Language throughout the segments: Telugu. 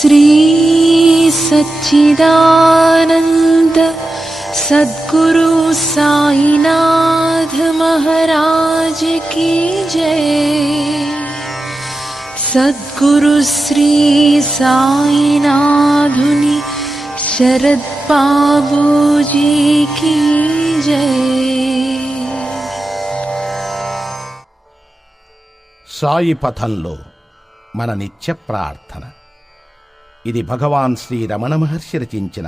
श्री सच्चिदानंद सद्गुरु साईनाथ महाराज की जय। सद्गुरु श्री साईनाथुनि शरद बाबूजी की जय। సాయి పథంలో మన నిత్య ప్రార్థన. ఇది భగవాన్ శ్రీ రమణ మహర్షి రచించిన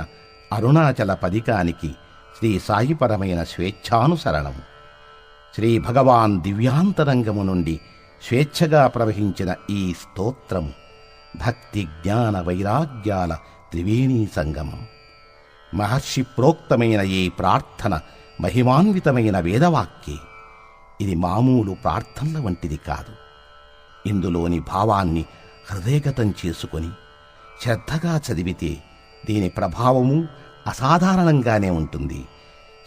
అరుణాచల పదికానికి శ్రీ సాయిపరమైన స్వేచ్ఛానుసరణం. శ్రీ భగవాన్ దివ్యాంతరంగము నుండి స్వేచ్ఛగా ప్రవహించిన ఈ స్తోత్రము భక్తి జ్ఞాన వైరాగ్యాల త్రివేణీ సంగమం. మహర్షి ప్రోక్తమైన ఈ ప్రార్థన మహిమాన్వితమైన వేదవాక్యే. ఇది మామూలు ప్రార్థనల వంటిది కాదు. ఇందులోని భావాన్ని హృదయగతం చేసుకొని శ్రద్ధగా చదివితే దీని ప్రభావము అసాధారణంగానే ఉంటుంది.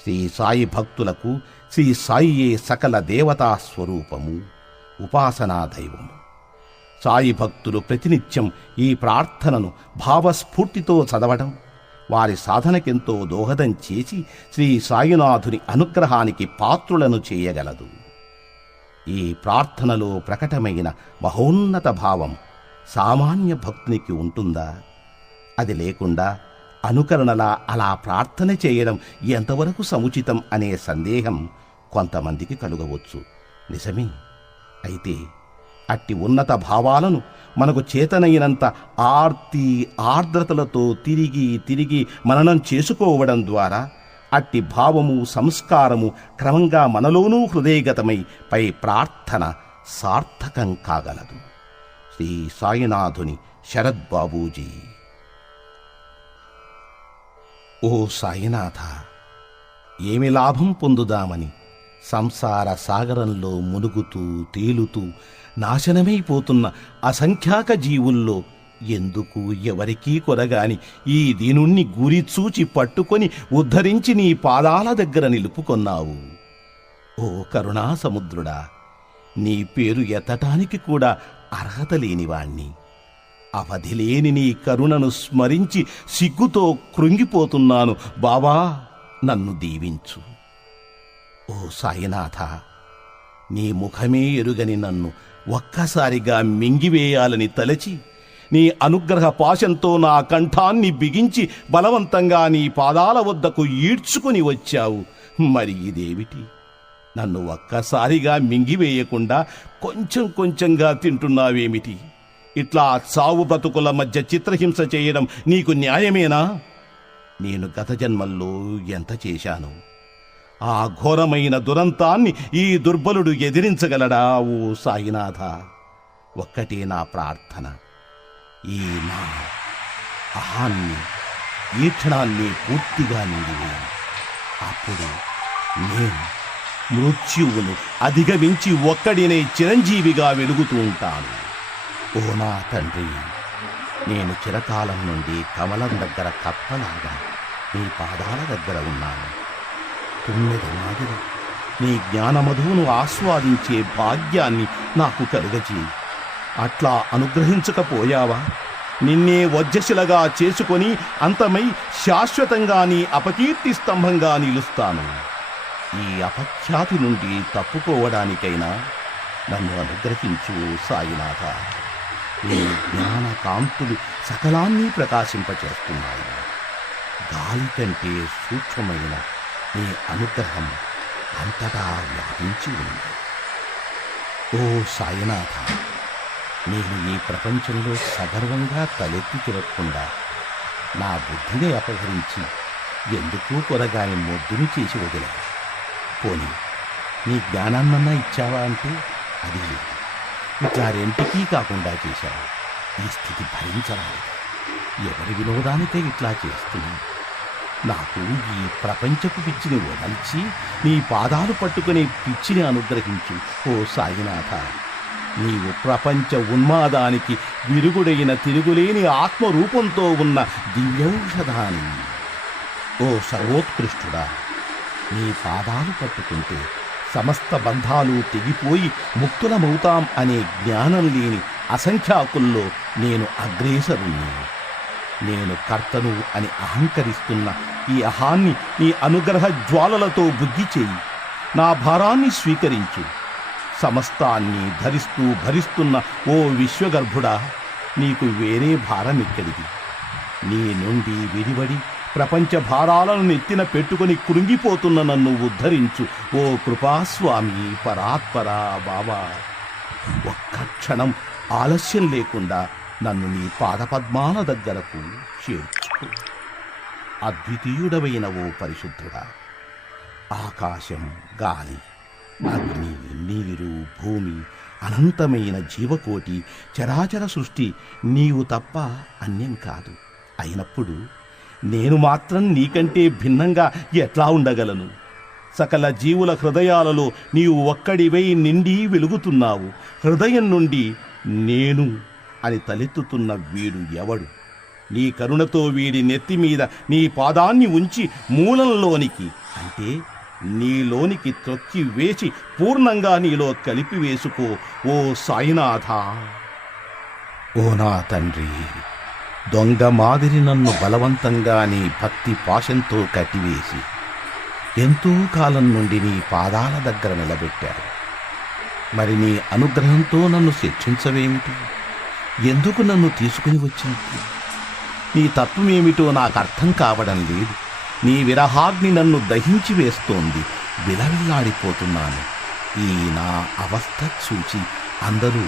శ్రీ సాయి భక్తులకు శ్రీ సాయియే సకల దేవతా స్వరూపము, ఉపాసనా దైవము. సాయి భక్తులు ప్రతినిత్యం ఈ ప్రార్థనను భావస్ఫూర్తితో చదవడం వారి సాధనకెంతో దోహదం చేసి శ్రీ సాయినాథుని అనుగ్రహానికి పాత్రులను చేయగలదు. ఈ ప్రార్థనలో ప్రకటమైన మహోన్నత భావం సామాన్య భక్తునికి ఉంటుందా? అది లేకుండా అనుకరణలా అలా ప్రార్థన చేయడం ఎంతవరకు సముచితం అనే సందేహం కొంతమందికి కలుగవచ్చు. నిజమే. అయితే అట్టి ఉన్నత భావాలను మనకు చేతనైనంత ఆర్తి ఆర్ద్రతలతో తిరిగి తిరిగి మననం చేసుకోవడం ద్వారా అట్టి భావము సంస్కారము క్రమంగా మనలోనూ హృదయగతమై పై ప్రార్థన సార్థకం కాగలదు. శ్రీ సాయినాథుని శరద్ బాబూజీ. ఓ సాయినాథ, ఏమి లాభం పొందుదామని సంసార సాగరంలో మునుగుతూ తేలుతూ నాశనమైపోతున్న అసంఖ్యాక జీవుల్లో ఎందుకు ఎవరికీ కొరగాని ఈ దీనుణ్ణి గురిచూచి పట్టుకొని ఉద్ధరించి నీ పాదాల దగ్గర నిలుపుకొన్నావు. ఓ కరుణా సముద్రుడా, నీ పేరు ఎత్తటానికి కూడా అర్హత లేనివాణ్ణి. అవధిలేని నీ కరుణను స్మరించి సిగ్గుతో కృంగిపోతున్నాను. బావా, నన్ను దీవించు. ఓ సాయినాథ, నీ ముఖమే ఎరుగని నన్ను ఒక్కసారిగా మింగివేయాలని తలచి నీ అనుగ్రహ పాశంతో నా కంఠాన్ని బిగించి బలవంతంగా నీ పాదాల వద్దకు ఈడ్చుకుని వచ్చావు. మరి ఇదేమిటి? నన్ను ఒక్కసారిగా మింగివేయకుండా కొంచెం కొంచెంగా తింటున్నావేమిటి? ఇట్లా చావు బ్రతుకుల మధ్య చిత్రహింస చేయడం నీకు న్యాయమేనా? నేను గత జన్మల్లో ఎంత చేశాను? ఆ ఘోరమైన దురంతాన్ని ఈ దుర్బలుడు ఎదిరించగలడా? ఓ సాయినాథ, ఒక్కటే నా ప్రార్థన. ఈ నా అహాన్ని ఈ క్షణాన్ని పూర్తిగా నిండివేయి. అప్పుడు నేను మృత్యువును అధిగమించి ఒక్కడినే చిరంజీవిగా వెలుగుతూ ఉంటాను. ఓ నా తండ్రి, నేను చిరకాలం నుండి కమలం దగ్గర కప్పలాగా నీ పాదాల దగ్గర ఉన్నాను. 9 నాదులు నీ జ్ఞానమధువును ఆస్వాదించే భాగ్యాన్ని నాకు కలుగజేయి. అట్లా అనుగ్రహించకపోయావా? నిన్నే వజ్రశిలగా చేసుకొని అంతమై శాశ్వతంగా నీ అపకీర్తి స్తంభంగా నిలుస్తాను. ఈ అపఖ్యాతి నుండి తప్పుకోవడానికైనా నన్ను అనుగ్రహించు సాయినాథ. నీ జ్ఞాన కాంతులు సకలాన్ని ప్రకాశింపచేస్తున్నాయి. గాలి కంటే సూక్ష్మమైన నీ అనుగ్రహం అంతటా వ్యాపించి ఉంది. ఓ సాయినాథ, నేను ఈ ప్రపంచంలో సగర్వంగా తలెత్తి తిరగకుండా నా బుద్ధిని అపహరించి ఎందుకు కొరగాని మొద్దుని చేసి వదిలా. పోనీ నీ జ్ఞానాన్నన్నా ఇచ్చావా అంటే అది లేదు. ఇట్లా రెంటికీ కాకుండా చేశావు. ఈ స్థితి భరించరాదు. ఎవరి వినోదానికై ఇట్లా చేస్తున్నా? నాకు ఈ ప్రపంచపు పిచ్చిని వదల్చి నీ పాదాలు పట్టుకునే పిచ్చిని అనుగ్రహించు. ఓ సాయినాథ, నీవు ప్రపంచ ఉన్మాదానికి విరుగుడైన తిరుగులేని ఆత్మరూపంతో ఉన్న దివ్యౌషధాని. ఓ సర్వోత్కృష్టుడా, నీ పాదాలు పట్టుకుంటే సమస్త బంధాలు తెగిపోయి ముక్తులమవుతాం అనే జ్ఞానం లేని అసంఖ్యాకుల్లో నేను అగ్రేసరుణ్ణి. నేను కర్తను అని అహంకరిస్తున్న ఈ అహాన్ని నీ అనుగ్రహ జ్వాలలతో బుద్ధి చేయి. నా భారాన్ని స్వీకరించు. సమస్తాన్ని ధరిస్తూ భరిస్తున్న ఓ విశ్వగర్భుడా, నీకు వేరే భారమెక్కడిది? నీ నుండి విడివడి ప్రపంచ భారాలను నెత్తిన పెట్టుకుని కృంగిపోతున్న నన్ను ఉద్ధరించు ఓ కృపాస్వామి పరాత్పరా బాబా. ఒక్క క్షణం ఆలస్యం లేకుండా నన్ను నీ పాదపద్మాల దగ్గరకు చేర్చుకో. అద్వితీయుడవైన ఓ పరిశుద్ధుడా, ఆకాశం, గాలి, అగ్ని, నీరు, భూమి, అనంతమైన జీవకోటి, చరాచర సృష్టి నీవు తప్ప అన్యం కాదు. అయినప్పుడు నేను మాత్రం నీకంటే భిన్నంగా ఎట్లా ఉండగలను? సకల జీవుల హృదయాలలో నీవు ఒక్కడివై నిండి వెలుగుతున్నావు. హృదయం నుండి నేను అని తలెత్తుతున్న వీడు ఎవడు? నీ కరుణతో వీడి నెత్తి మీద నీ పాదాన్ని ఉంచి మూలంలోనికి, అంటే నీలోనికి త్రొక్కి వేసి పూర్ణంగా నీలో కలిపి వేసుకో ఓ సాయినాథ. ఓ నా తండ్రి, దొంగ మాదిరి నన్ను బలవంతంగా నీ భక్తి పాశంతో కట్టివేసి ఎంతో కాలం నుండి నీ పాదాల దగ్గర నిలబెట్టారు. మరి నీ అనుగ్రహంతో నన్ను శిక్షించవేమిటి? ఎందుకు నన్ను తీసుకుని వచ్చినట్టు? నీ తత్వమేమిటో నాకు అర్థం కావడం లేదు. నీ విరహాగ్ని నన్ను దహించి వేస్తోంది. విలవిల్లాడిపోతున్నాను. ఈ నా అవస్థ చూచి అందరూ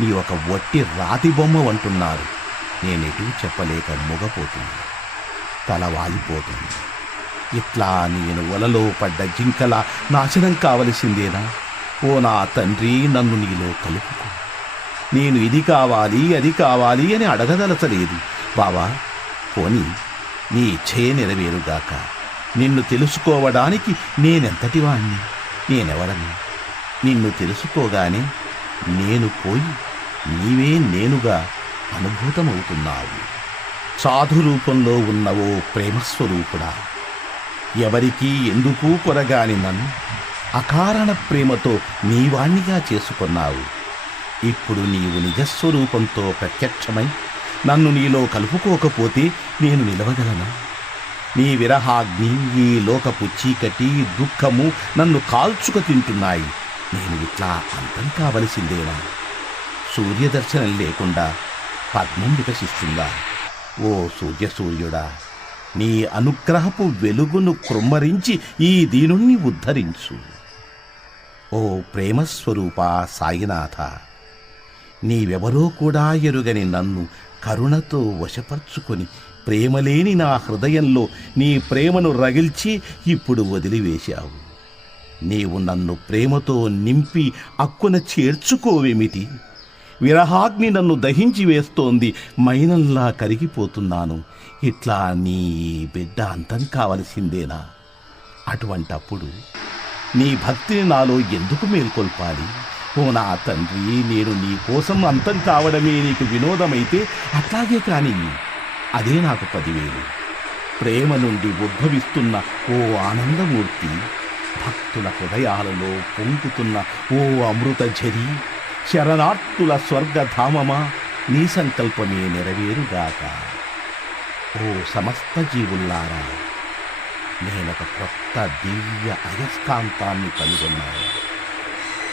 నీ ఒక వట్టి రాతి బొమ్మ అంటున్నారు. నేనెటూ చెప్పలేక మొగపోతుంది. తల వాలిపోతుంది. ఇట్లా నేను వలలో పడ్డ జింకల నాశనం కావలసిందేనా? ఓ నా తండ్రి, నన్ను నీలో కలుపుకో. నేను ఇది కావాలి అది కావాలి అని అడగదలచలేదు బావా. పోనీ నీ ఇచ్చే నెరవేరుగాక. నిన్ను తెలుసుకోవడానికి నేనెంతటి వాణ్ణి? నేనెవడని? నిన్ను తెలుసుకోగానే నేను పోయి నీవే నేనుగా అనుభూతమవుతున్నావు. సాధు రూపంలో ఉన్న ఓ ప్రేమస్వరూపుడా, ఎవరికీ ఎందుకూ కొరగాని నన్ను అకారణ ప్రేమతో నీవాణ్ణిగా చేసుకున్నావు. ఇప్పుడు నీవు నిజస్వరూపంతో ప్రత్యక్షమై నన్ను నీలో కలుపుకోకపోతే నేను నిలవగలనా? నీ విరహాగ్ని, ఈ లోకపు చీకటి, దుఃఖము నన్ను కాల్చుక తింటున్నాయి. నేను ఇట్లా అంతం కావలసిందేనా? సూర్యదర్శనం లేకుండా పద్మం వికసిస్తుందా? ఓ సూర్యుడా, నీ అనుగ్రహపు వెలుగును కృమ్మరించి ఈ దీనుణ్ణి ఉద్ధరించు. ఓ ప్రేమస్వరూప సాయినాథ, నీవెవరో కూడా ఎరుగని నన్ను కరుణతో వశపర్చుకొని ప్రేమలేని నా హృదయంలో నీ ప్రేమను రగిల్చి ఇప్పుడు వదిలివేశావు. నీవు నన్ను ప్రేమతో నింపి అక్కున చేర్చుకోవేమిటి? విరహాగ్ని నన్ను దహించి వేస్తోంది. మైనంలా కరిగిపోతున్నాను. ఇట్లా నీ బిడ్డ అంతం కావలసిందేనా? అటువంటప్పుడు నీ భక్తిని నాలో ఎందుకు మేల్కొల్పాలి? ఓ నా తండ్రి, నేను నీ కోసం అంతం కావడమే నీకు వినోదమైతే అట్లాగే కానీ అదే నాకు 10,000. ప్రేమ నుండి ఉద్భవిస్తున్న ఓ ఆనందమూర్తి, భక్తుల హృదయాలలో పొంగుతున్న ఓ అమృత ఝరి, శరణార్థుల స్వర్గధామమా, నీ సంకల్పమే నెరవేరుగాక. ఓ సమస్త జీవుల్లారా, నేనొక కొత్త దివ్య అయస్కాంతాన్ని కనుగొన్నాను.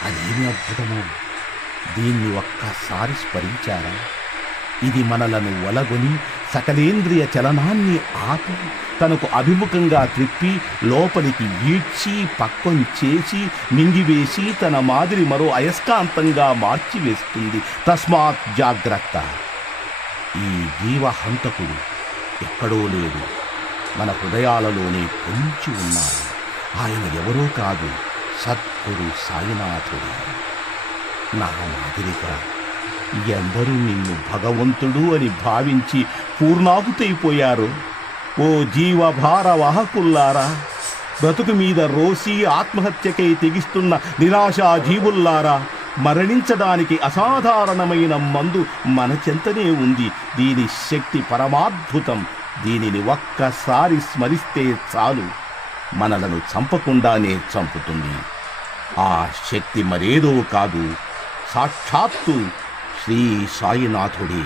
అదేమి అద్భుతమో! దీన్ని ఒక్కసారి స్మరించారా? ఇది మనలను ఒలగొని సకలేంద్రియ చలనాన్ని ఆపి తనకు అభిముఖంగా త్రిప్పి లోపలికి ఈడ్చి పక్వం చేసి మింగివేసి తన మాదిరి మరో అయస్కాంతంగా మార్చివేస్తుంది. తస్మాత్ జాగ్రత్త. ఈ జీవహంతకుడు ఎక్కడో లేడు, మన హృదయాలలోనే పొంచి ఉన్నారు. ఆయన ఎవరో కాదు, సద్గురు సాయినాథుడు. నా మాదిరిగా ఎందరూ నిన్ను భగవంతుడు అని భావించి పూర్ణాహుతైపోయారు. ఓ జీవభారవాహకుల్లారా, బ్రతుకు మీద రోసి ఆత్మహత్యకై తెగిస్తున్న నిరాశా జీవుల్లారా, మరణించడానికి అసాధారణమైన మందు మన చెంతనే ఉంది. దీని శక్తి పరమాద్భుతం. దీనిని ఒక్కసారి స్మరిస్తే చాలు, మనలను చంపకుండానే చంపుతుంది. ఆ శక్తి మరేదో కాదు, సాక్షాత్తు శ్రీ సాయినాథుడే.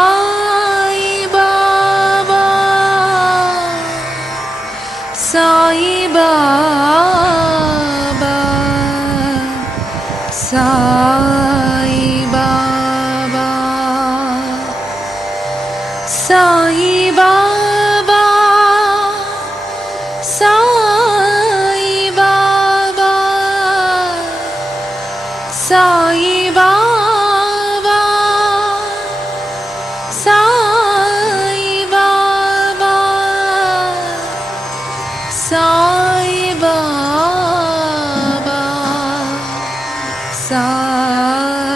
సాయి బాబా సాయి బాబా సాయి బాబా సాయి బాబా సాయి బాబా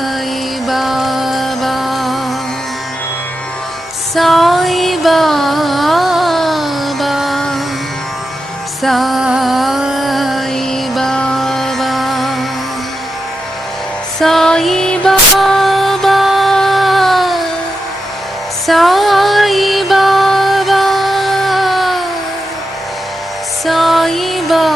సాయి బాబా సాయి బాబా సాయి బాబా సాయి బాబా సాయి బాబా సాయి బాబా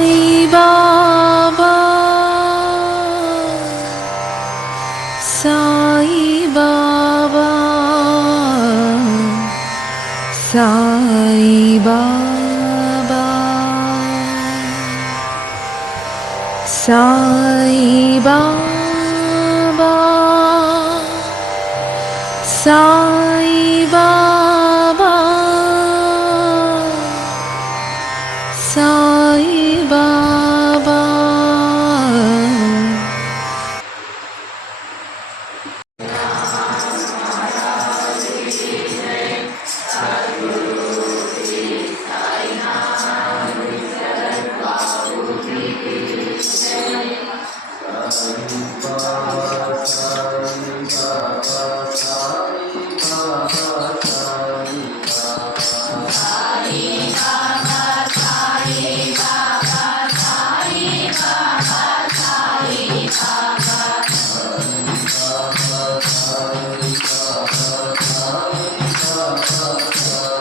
సాయి బాబా సాయి బాబా సాయి బాబా సాయి బాబా సాయి బాబా సాయి బాబా సాయి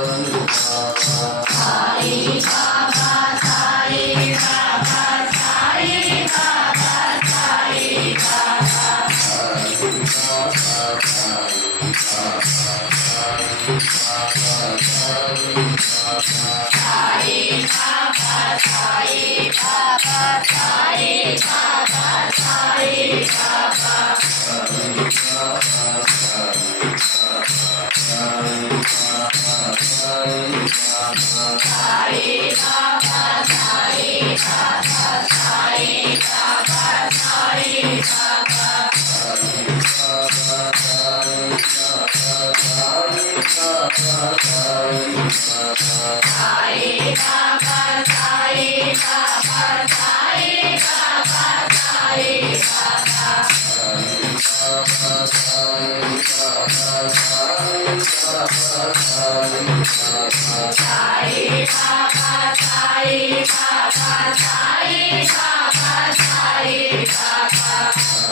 బాబా సాయి బాబా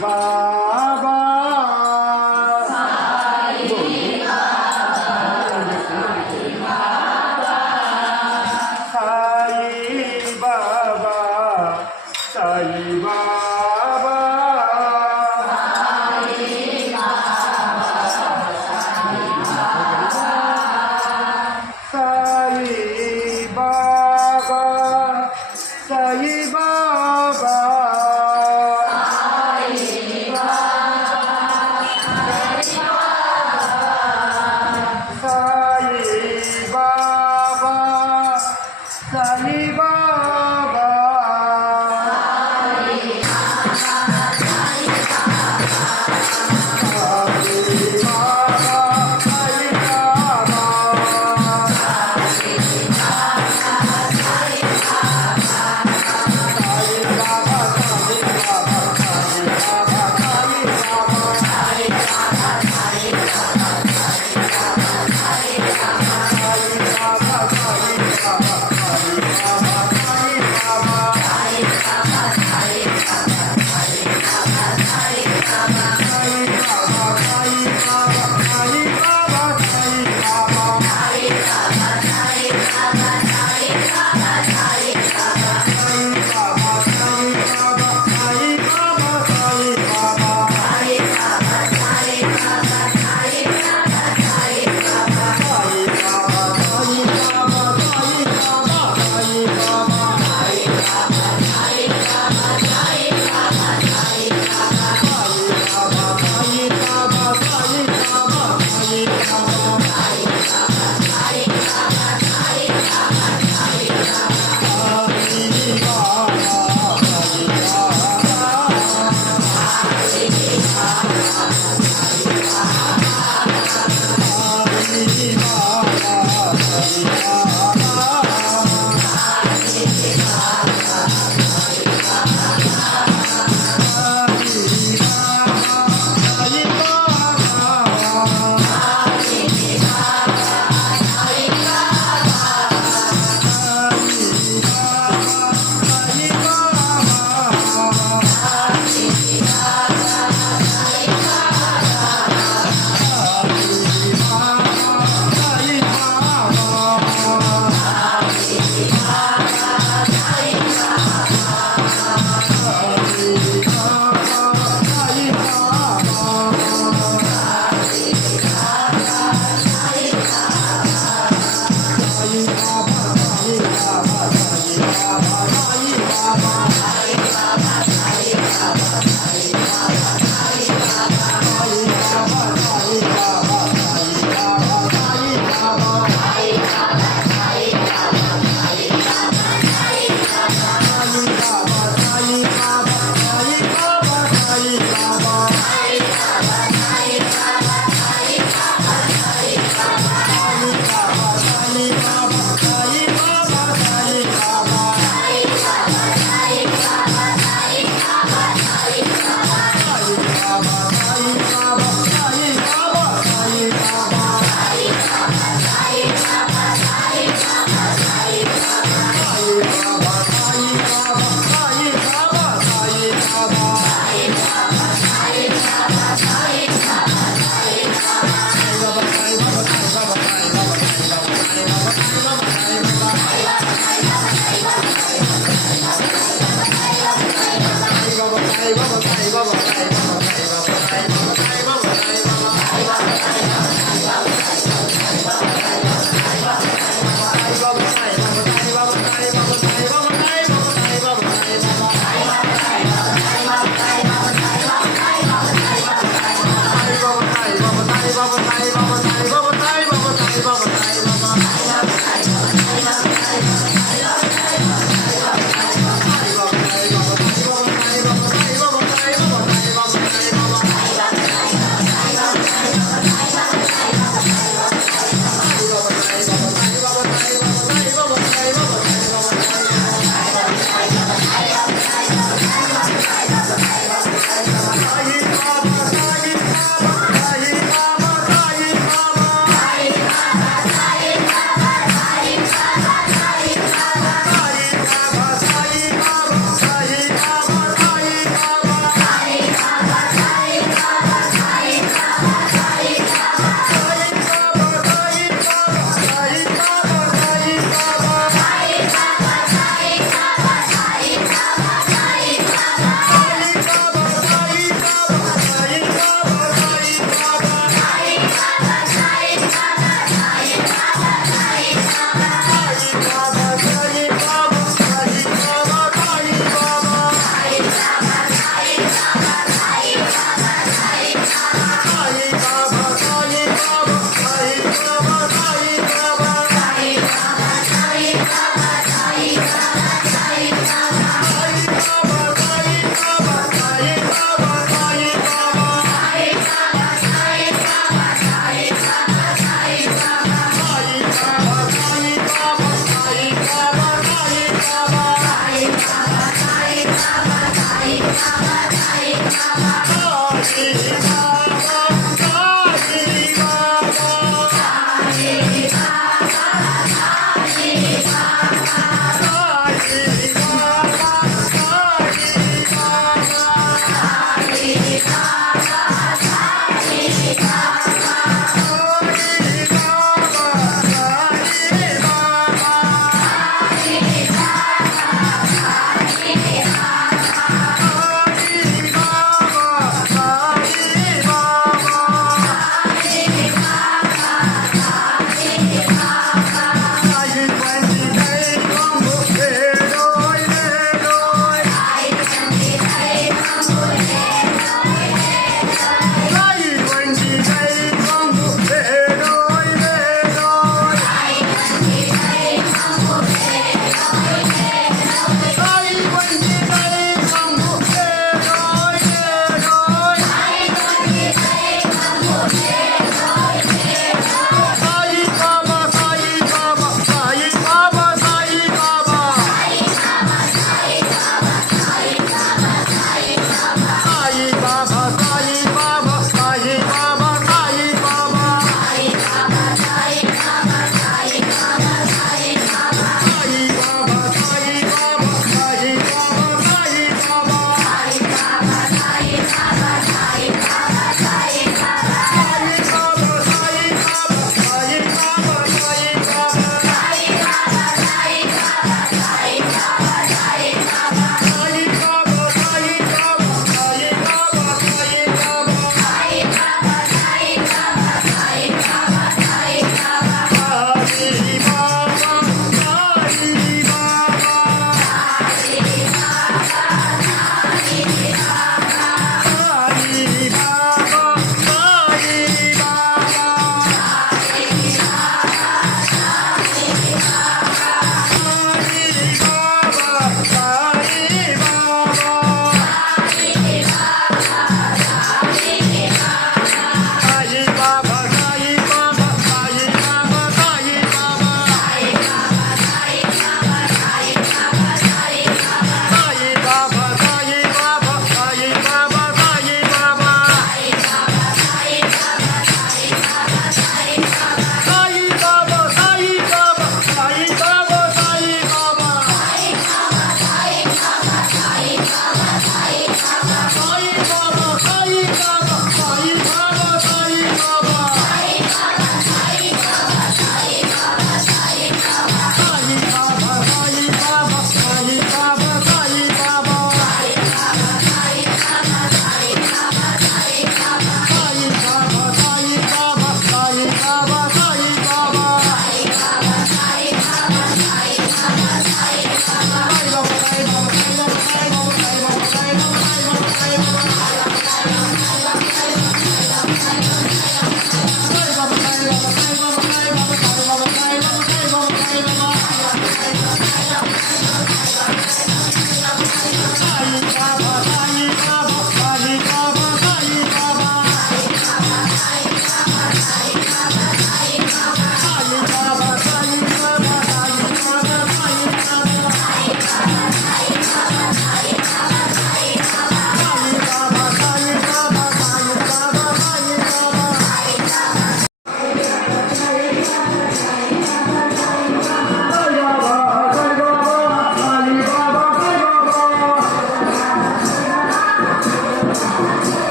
బాబా సాయి బాబా సాయి బాబా సాయి బాబా సాయి బాబా సాయి బాబా సాయి బాబా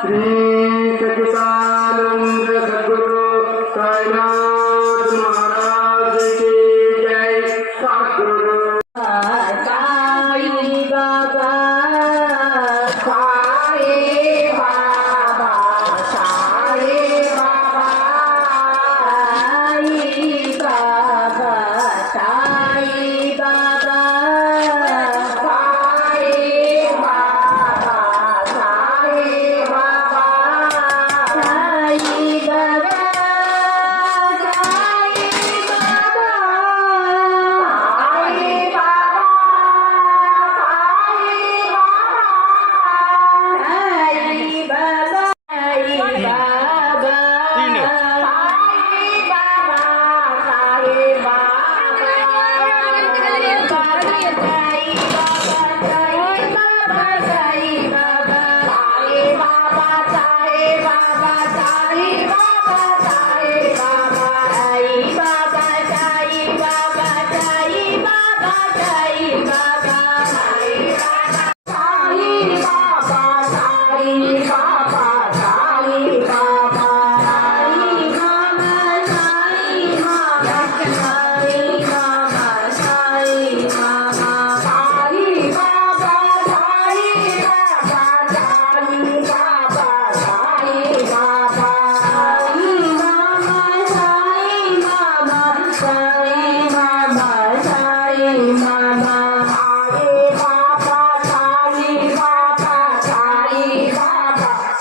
श्री सच्चिदानंद सद्गुरु साईनाथ महाराज की जय। सद्गुरु साई बाबा साई बाबा साई बाबा साई बाबा साई बाबा साई बाबा साई बाबा साई बाबा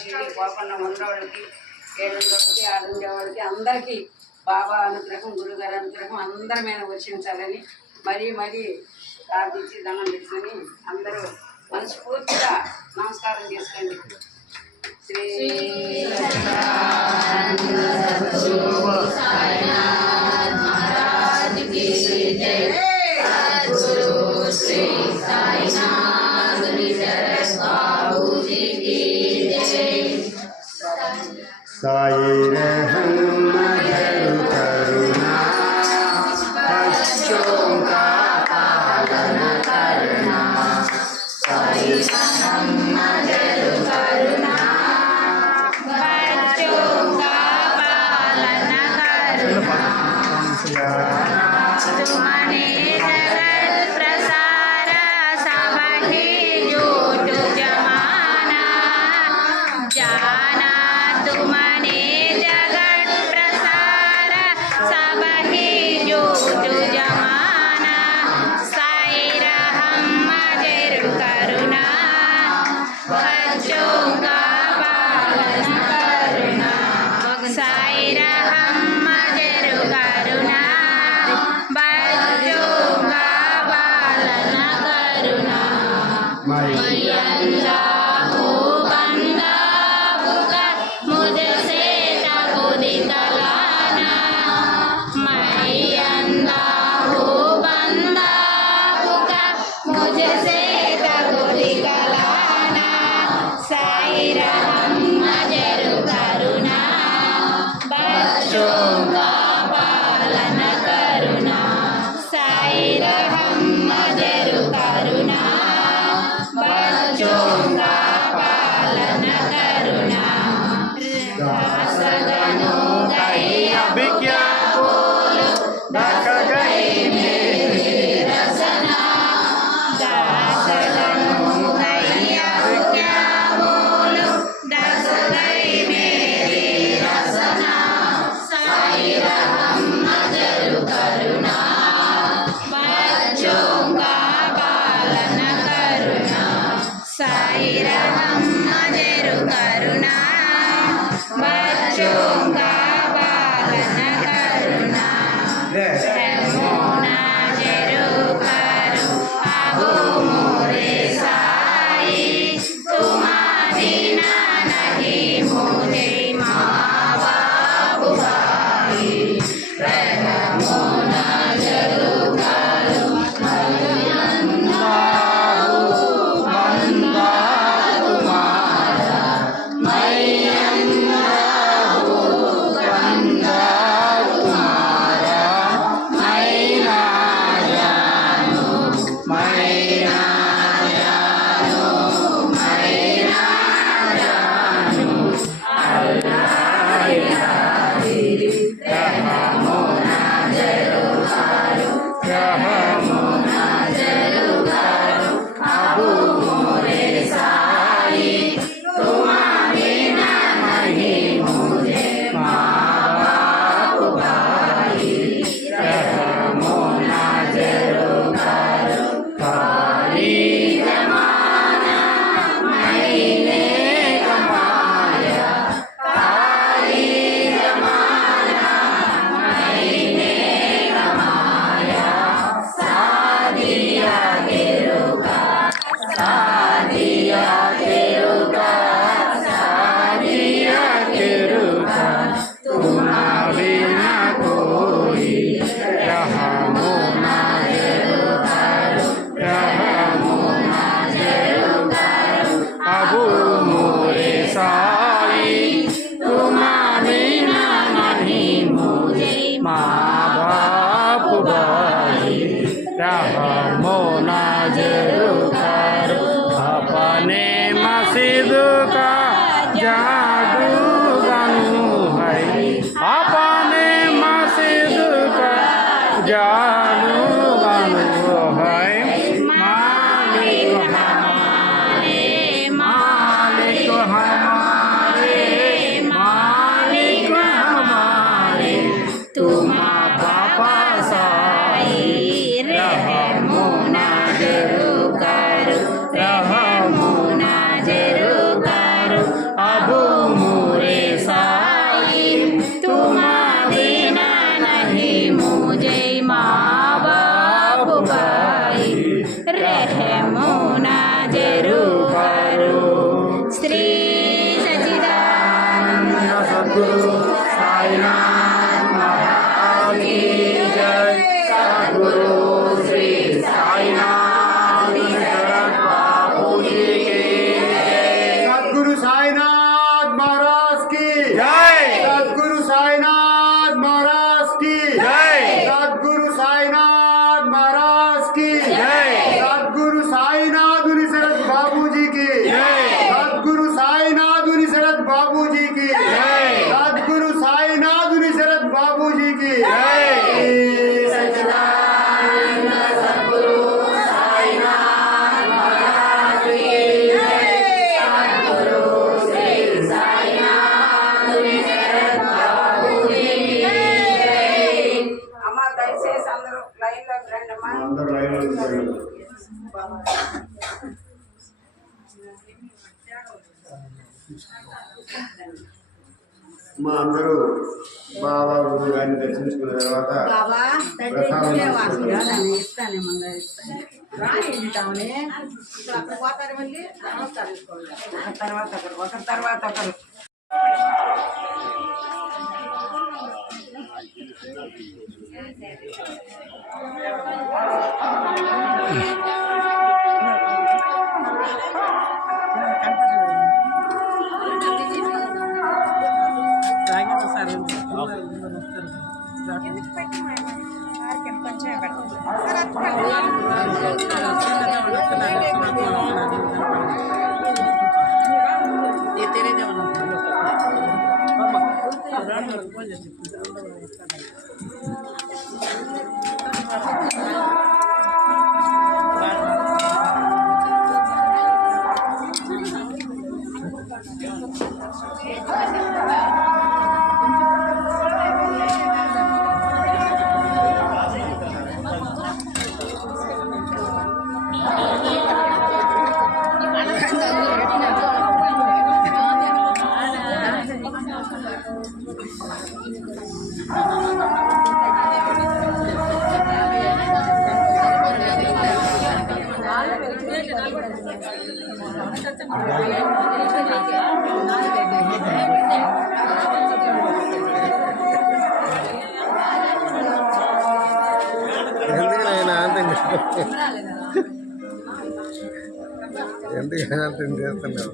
షిరిడి పోకుండా ఉన్నవాళ్ళకి ఏడుండేవాళ్ళకి ఆడుండేవాళ్ళకి అందరికీ బాబా అనుగ్రహం గురుగారి అనుగ్రహం అందరి మీద వర్షించాలని మరీ మరీ ప్రార్థించి దండం పెట్టుకొని అందరూ మనస్ఫూర్తిగా నమస్కారం చేసుకోండి. శ్రీ साई रहम मगर करुणा बच्चों का पालन करना साई रहम मगर करुणा बच्चों का पालन करना तुम्हारे जगत प्रसार सबके जोट जमाना जाना तुम्हारे सद्गुरु साईनाथ महाराज की जय सद्गुरु श्री साईनाथ शरद बाबू जी की जय सद्गुरु साईनाथ महाराज की जय सद्गुरु साईनाथ महाराज की जय सद्गुरु साईनाथ महाराज की जय सद्गुरु साईनाथ शरद बाबू जी की जय सद्गुरु साईनाथ शरद बाबू जी की जय सद्गुरु साईनाथ शरद बाबू जी की जय सच्चिदानंद सद्गुरु साईनाथ महाराज की जय सद्गुरु श्री साईनाथ शरद बाबू जी की जय అమ్మ దయచేసి అందరూ లైన్లోకి రండి అమ్మా. అందరూ లైవ్లో ఉండండి. మా అందరూ బాబా గురువు గారిని దర్శించుకున్న తర్వాత ప్రసాదం తర్వాత ఒకరు తర్వాత ఒకరు ఎందుకైనా చేస్తున్నావు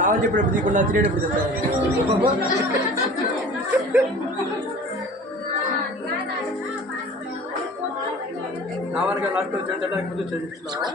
నావల్ చెప్పేటప్పుడు తీయకుండా తినేటప్పుడు నావల్గా లాస్ట్ చేయడానికి ముందు చదివిస్తున్నావా